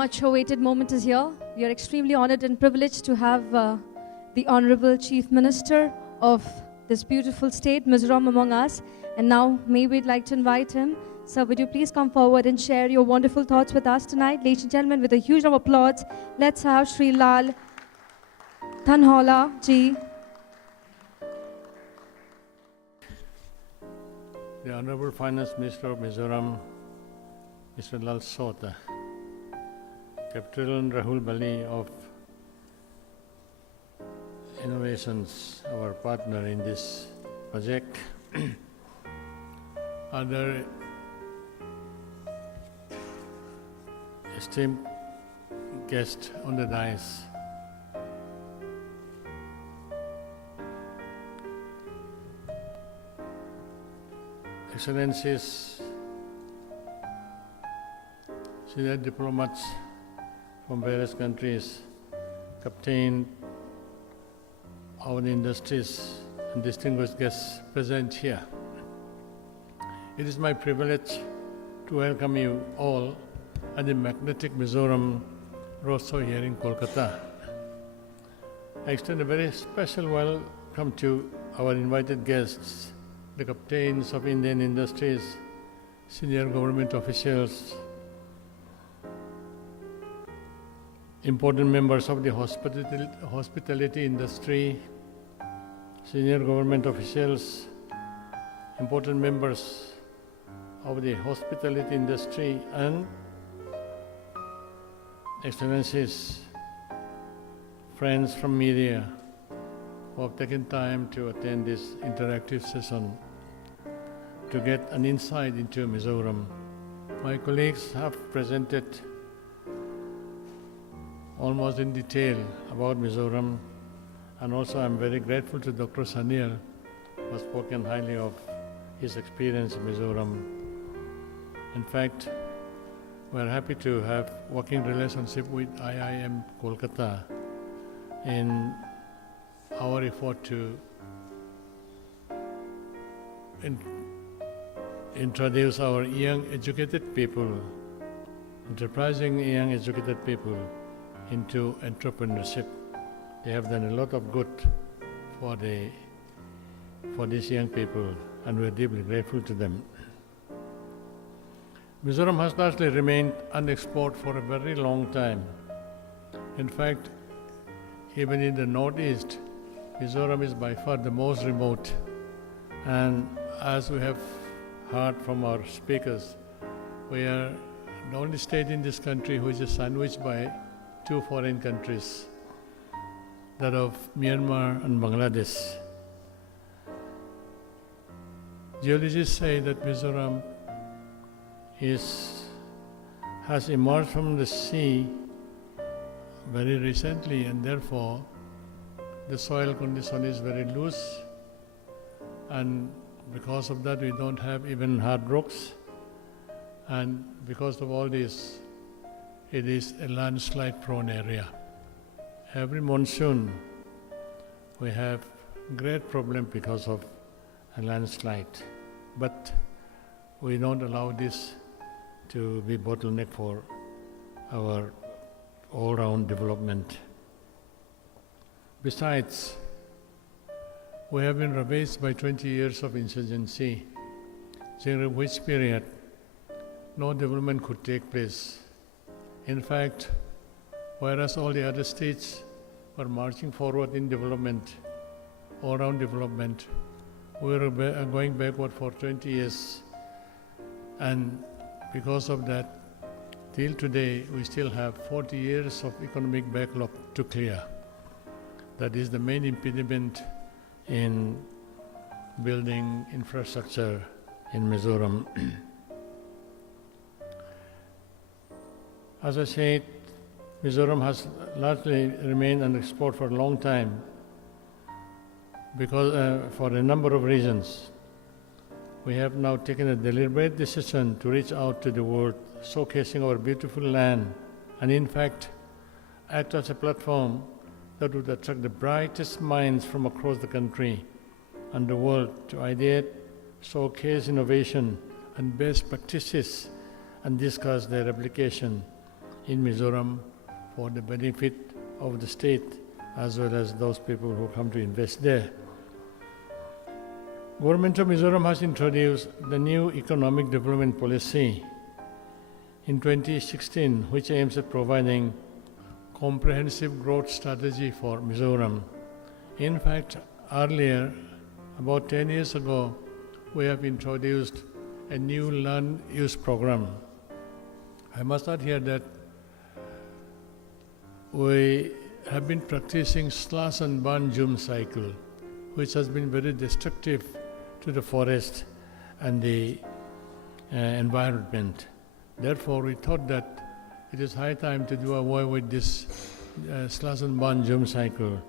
much awaited moment is here. We are extremely honored and privileged to have the Honorable Chief Minister of this beautiful state, Mizoram, among us. And now, maybe we'd like to invite him. Sir, would you please come forward and share your wonderful thoughts with us tonight? Ladies and gentlemen, with a huge round of applause, let's have Shri Lal Thanhawla ji. The Honorable Finance Minister of Mizoram, Mr. Lal Sota, Captain Rahul Bali of Innovations, our partner in this project, other esteemed guests on the dais, Excellencies, senior diplomats from various countries, captain of the industries, and distinguished guests present here. It is my privilege to welcome you all at the magnetic Mizoram Roadshow here in Kolkata. I extend a very special welcome to our invited guests, the captains of Indian industries, senior government officials, important members of the hospitality industry, senior government officials, important members of the hospitality industry, and Excellencies, friends from media who have taken time to attend this interactive session to get an insight into Mizoram. My colleagues have presented almost in detail about Mizoram, and also I'm very grateful to Dr. Sanil, who has spoken highly of his experience in Mizoram. In fact, we are happy to have working relationship with IIM Kolkata in our effort to introduce our young educated people, enterprising young educated people into entrepreneurship. They have done a lot of good for these young people, and we are deeply grateful to them. Mizoram has largely remained unexplored for a very long time. In fact, even in the northeast, Mizoram is by far the most remote. And as we have heard from our speakers, we are the only state in this country which is sandwiched by two foreign countries, that of Myanmar and Bangladesh. Geologists say that Mizoram has emerged from the sea very recently, and therefore the soil condition is very loose, and because of that we don't have even hard rocks, and because of all this it is a landslide prone area. Every monsoon we have great problem because of a landslide, but we don't allow this to be bottleneck for our all-round development. Besides, we have been ravaged by 20 years of insurgency, during which period no development could take place. In fact, whereas all the other states were marching forward in development, all-round development, we were going backward for 20 years. And because of that, till today, we still have 40 years of economic backlog to clear. That is the main impediment in building infrastructure in Mizoram. As I said, Mizoram has largely remained unexplored for a long time because for a number of reasons. We have now taken a deliberate decision to reach out to the world, showcasing our beautiful land, and in fact, act as a platform that would attract the brightest minds from across the country and the world to ideate, showcase innovation and best practices, and discuss their application in Mizoram for the benefit of the state as well as those people who come to invest there. Government of Mizoram has introduced the new economic development policy in 2016, which aims at providing comprehensive growth strategy for Mizoram. In fact, earlier, about 10 years ago, we have introduced a new land use program. I must add here that we have been practicing slash and burn zoom cycle, which has been very destructive to the forest and the environment. Therefore, we thought that it is high time to do away with this slash and burn zoom cycle,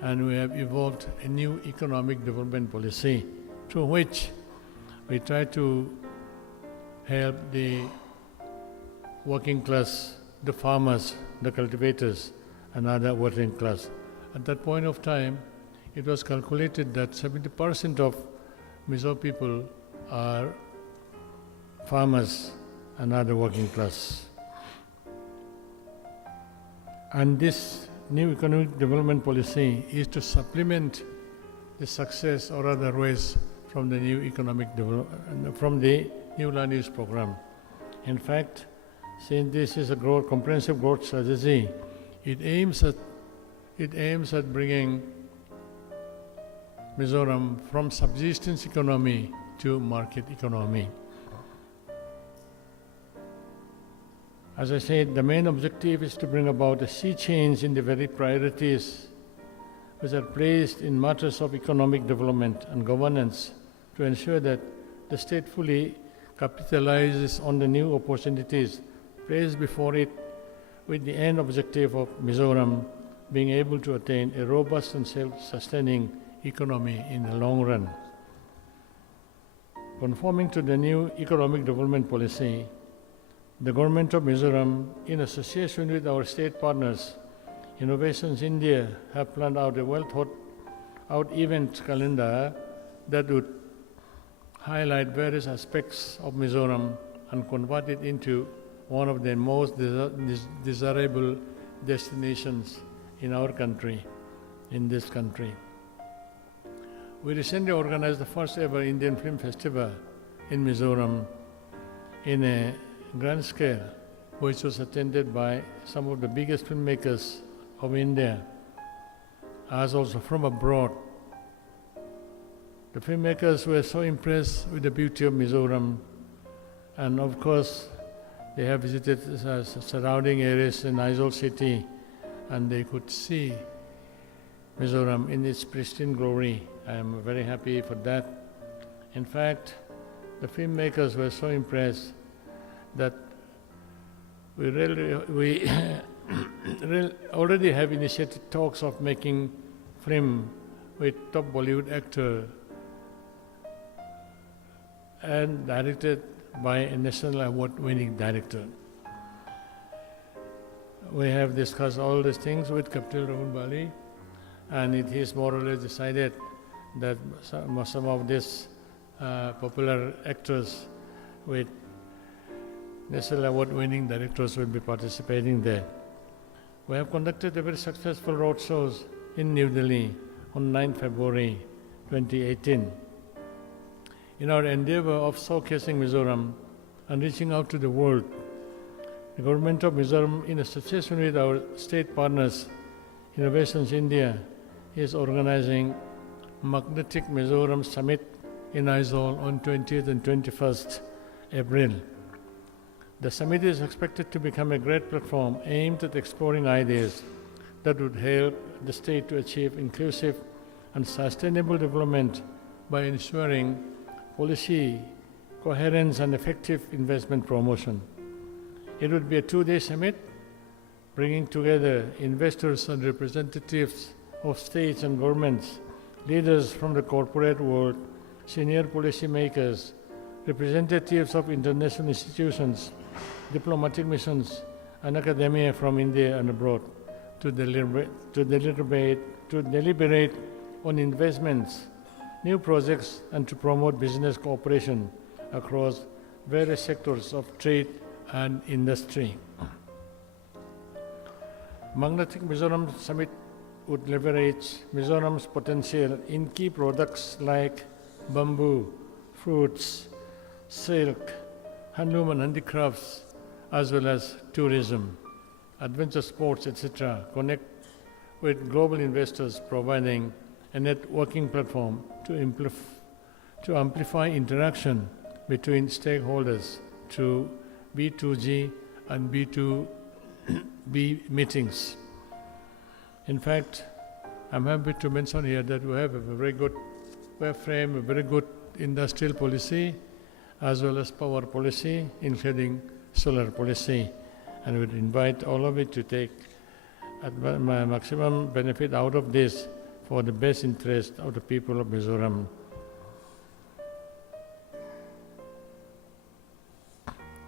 and we have evolved a new economic development policy through which we try to help the working class, the farmers, the cultivators, and other working class. At that point of time, it was calculated that 70% of Mizo people are farmers and other working class. And this new economic development policy is to supplement the success or other ways from the new from the new land use program. In fact, since this is a comprehensive growth strategy, it aims at bringing Mizoram from subsistence economy to market economy. As I said, the main objective is to bring about a sea change in the very priorities which are placed in matters of economic development and governance to ensure that the state fully capitalizes on the new opportunities placed before it, with the end objective of Mizoram being able to attain a robust and self-sustaining economy in the long run. Conforming to the new economic development policy, the Government of Mizoram, in association with our state partners, Innovations India, have planned out a well-thought-out event calendar that would highlight various aspects of Mizoram and convert it into one of the most desirable destinations in our country, in this country. We recently organized the first ever Indian Film Festival in Mizoram in a grand scale, which was attended by some of the biggest filmmakers of India, as also from abroad. The filmmakers were so impressed with the beauty of Mizoram, and of course, they have visited surrounding areas in Aizawl city, and they could see Mizoram in its pristine glory. I am very happy for that. In fact, the filmmakers were so impressed that we already have initiated talks of making film with top Bollywood actor and directed by a national award-winning director. We have discussed all these things with Capital Rahul Bali, and it is more or less decided that some of these popular actors with national award-winning directors will be participating there. We have conducted a very successful roadshows in New Delhi on 9 February 2018. In our endeavor of showcasing Mizoram and reaching out to the world, the Government of Mizoram, in association with our state partners, Innovations India, is organizing Magnetic Mizoram Summit in Aizawl on 20th and 21st April. The summit is expected to become a great platform aimed at exploring ideas that would help the state to achieve inclusive and sustainable development by ensuring policy coherence and effective investment promotion. It would be a 2-day summit bringing together investors and representatives of states and governments, leaders from the corporate world, senior policy makers, representatives of international institutions, diplomatic missions, and academia from India and abroad to deliberate on investments, new projects, and to promote business cooperation across various sectors of trade and industry. Magnetic Mizoram Summit would leverage Mizoram's potential in key products like bamboo, fruits, silk, handloom and handicrafts, as well as tourism, adventure sports, etc. Connect with global investors, providing a networking platform to amplify interaction between stakeholders through B2G and B2B meetings. In fact, I'm happy to mention here that we have a very good frame, a very good industrial policy, as well as power policy, including solar policy. And we would invite all of you to take maximum benefit out of this for the best interest of the people of Mizoram.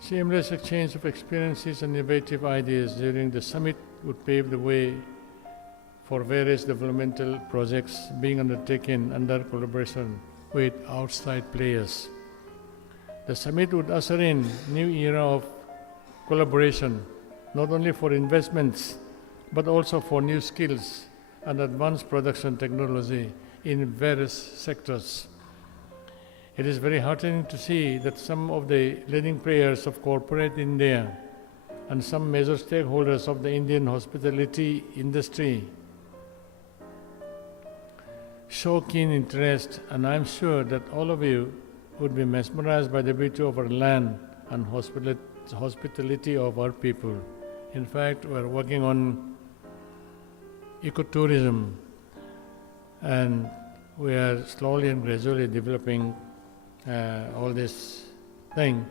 Seamless exchange of experiences and innovative ideas during the summit would pave the way for various developmental projects being undertaken under collaboration with outside players. The summit would usher in a new era of collaboration, not only for investments, but also for new skills and advanced production technology in various sectors. It is very heartening to see that some of the leading players of corporate India and some major stakeholders of the Indian hospitality industry show keen interest, and I am sure that all of you would be mesmerized by the beauty of our land and hospitality of our people. In fact, we are working on ecotourism, and we are slowly and gradually developing all this thing.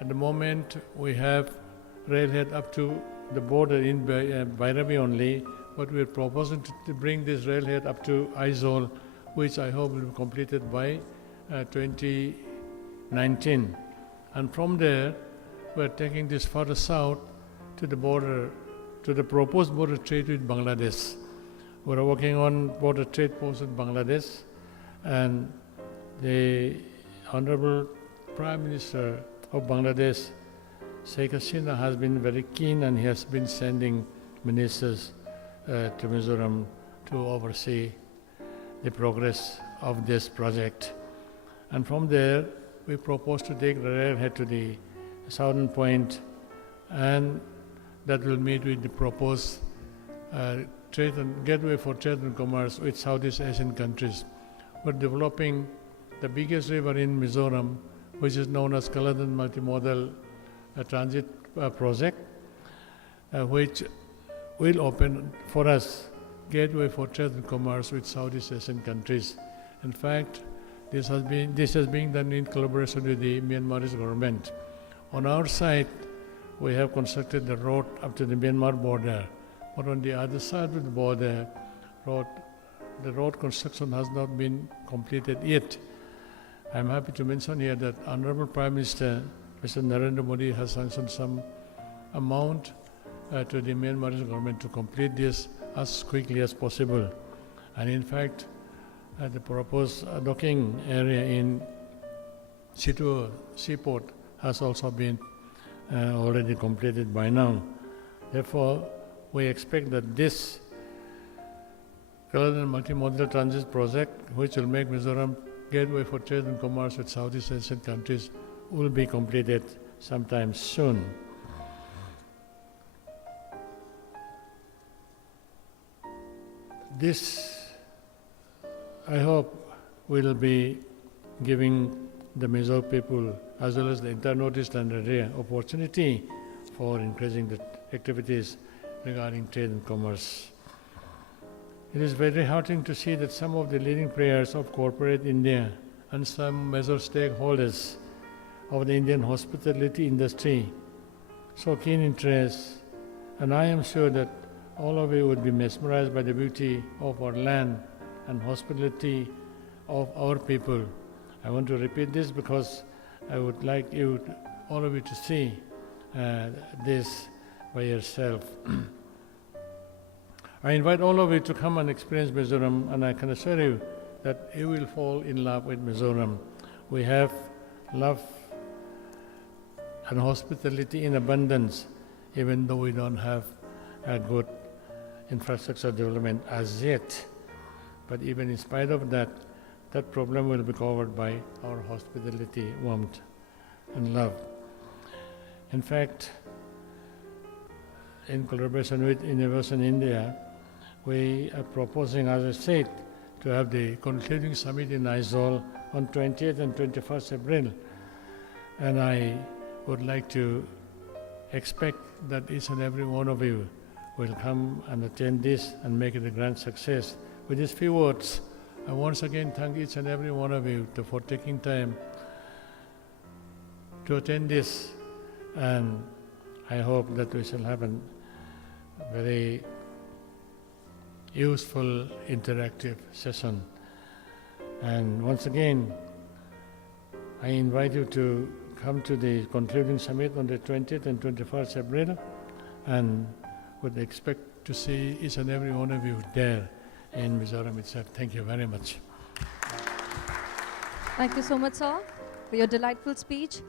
At the moment, we have railhead up to the border in Bhairavi only, but we are proposing to bring this railhead up to Aizawl, which I hope will be completed by 2019. And from there, we are taking this further south to the border, to the proposed border trade with Bangladesh. We are working on border trade posts with Bangladesh, and the Honorable Prime Minister of Bangladesh, Sheikh Hasina, has been very keen, and he has been sending ministers to Mizoram to oversee the progress of this project. And from there, we propose to take the railhead to the southern point, and that will meet with the proposed trade and gateway for trade and commerce with Southeast Asian countries. We're developing the biggest river in Mizoram, which is known as Kaladan Multimodal Transit Project, which will open for us gateway for trade and commerce with Southeast Asian countries. In fact, this has been done in collaboration with the Myanmarese government. On our side, we have constructed the road up to the Myanmar border, but on the other side of the border, the road construction has not been completed yet. I am happy to mention here that Honorable Prime Minister, Mr. Narendra Modi, has sanctioned some amount to the Myanmarese government to complete this as quickly as possible. And in fact, the proposed docking area in Chittor Seaport has also been already completed by now. Therefore, we expect that this Kaladan Multimodal Transit Project, which will make Mizoram gateway for trade and commerce with Southeast Asian countries, will be completed sometime soon. This, I hope, will be giving the Mizo people as well as the entire Northeastern area opportunity for increasing the activities regarding trade and commerce. It is very heartening to see that some of the leading players of corporate India and some major stakeholders of the Indian hospitality industry show keen interest, and I am sure that all of you would be mesmerized by the beauty of our land and hospitality of our people. I want to repeat this because I would like you, all of you, to see this by yourself. I invite all of you to come and experience Mizoram, and I can assure you that you will fall in love with Mizoram. We have love and hospitality in abundance, even though we don't have a good infrastructure development as yet. But even in spite of that, that problem will be covered by our hospitality, warmth and love. In fact, in collaboration with Innovation India, we are proposing as a state to have the concluding summit in Aizawl on 20th and 21st April. And I would like to expect that each and every one of you will come and attend this and make it a grand success. With these few words, I once again thank each and every one of you for taking time to attend this, and I hope that we shall have a very useful, interactive session. And once again, I invite you to come to the concluding summit on the 20th and 21st April, and would expect to see each and every one of you there in Mizoram itself. Thank you very much. Thank you so much, sir, for your delightful speech.